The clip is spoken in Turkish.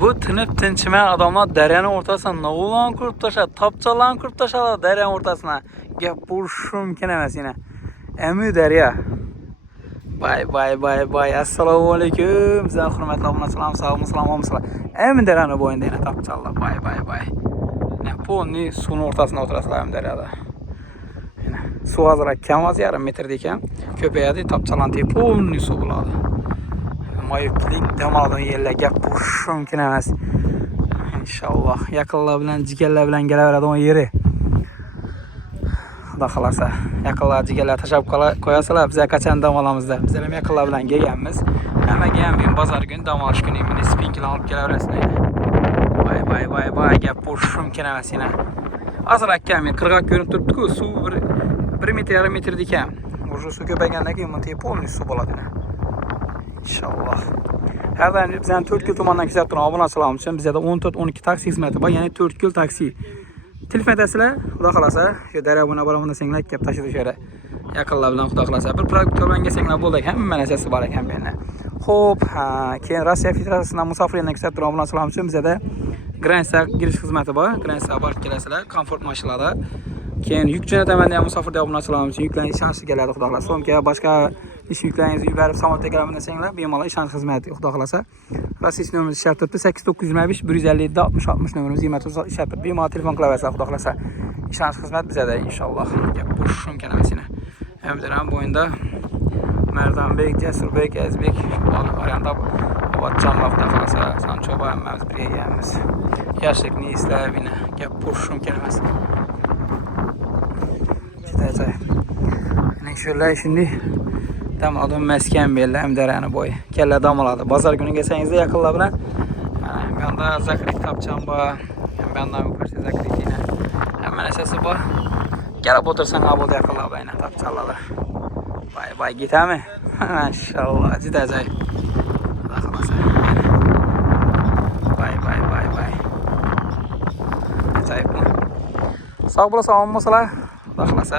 Bu tinib tinchimayan adamlar derenin ortasına nağulan kurup taşar, tapçalan kurup taşarlar derenin ortasına. Gap bu mümkün emas yine. Emi derya. Bay. Assalomu alaykum. Sizlar hurmatli obunachilar, salom. Emi derani bo'yinda yana tapchallar. Bay. Ne ponni suvning o'rtasida o'tirasizlar emi deryada. Yana suv azroq kam az yarim metr ekan. Ko'payadi, tapchalanib ponni suv bo'ladi. Mayiblik damaldan yerlar gap bu mümkün emas. İnşallah yaqinlar bilan, jigarlar bilan kelaveradigan yeri. Xudo xolasa, yaqinlar jigarlar tashab qo'yasizlar, biz qachon dam olamizda. Bizlar ham yaqinlar bilan kelganmiz. Hammaga ham men bozor kuni dam olish kuni meni spinklar olib kelaverasizlar. Bay, gap bu mümkün emas yana. Azroq kam, 40 ko'rinib turibdi-ku, suv 1 metr, yarim metr ekan. O'sha suv ko'paygandan keyin bunday polni suv bo'ladi. İnşallah. Her daim bizden 4 kil tumandan kuzatib turgan obunachilarimiz uchun bizda 14-12 taksi xizmati bor, ya'ni 4 kil taksi. Telefon etasizlar, xudo xolasa, shu daryo buni boraman desanglar, kelib tashlaydi o'sha yerga. Yaqinlar bilan xudo xolasa bir produkt bilan kelsanglar bo'ldi, hamma narsasi bor ekan bu yerda. Xo'p, keyin Rossiya Federatsiyasidan musofirlarni kuzatib turgan obunachilarimiz uchun bizda Gransa girish xizmati bor. Gransa borib kelasizlar, komfort mashinalarda. Keyin yuk jo'nataman degan musofirda obunachilarimiz uchun yuklanish ishonchli keladi, xudo xolasa. So'mga boshqa ish yuklaringizni yuborib samolyotga kelaman desanglar, bemalol ishonch xizmati, xudo xolasa. Rossiya nomerimiz ishlab turibdi, 8925 157 60 nomerimiz 29 ishlab turibdi. Bemalol telefon qilaverasizlar, xudo xolasa. Ishonch xizmat bizada inshaalloh. Gap bo'sh mumkin emas yana. Hamdaram bo'yinda Mardonbek, Jasurbek, Azbek variantda Obodjonlar, xudo xolasa, Sanchoba hammamiz birga ekanmiz. Yoshlikni istab, gap bo'sh mumkin emas. Chiday. Ana shular shunday dam odam maskan belli amdarani bo'yi. Kalla dam oladi. Bozor kuni kelsangizda yaqinlar bilan menda zakrik tapcham bor. Mendan ko'rsa zakrikini. Hamma narsasi bor. Kelib o'tirsang bo'ldi yaqinlar bilan tapchalar. Bay ketami? Maşallah. Juda ajoyib. Bay. Ajoyib. Sog' bo'lsa, omon bo'lsalar, xudo xolasa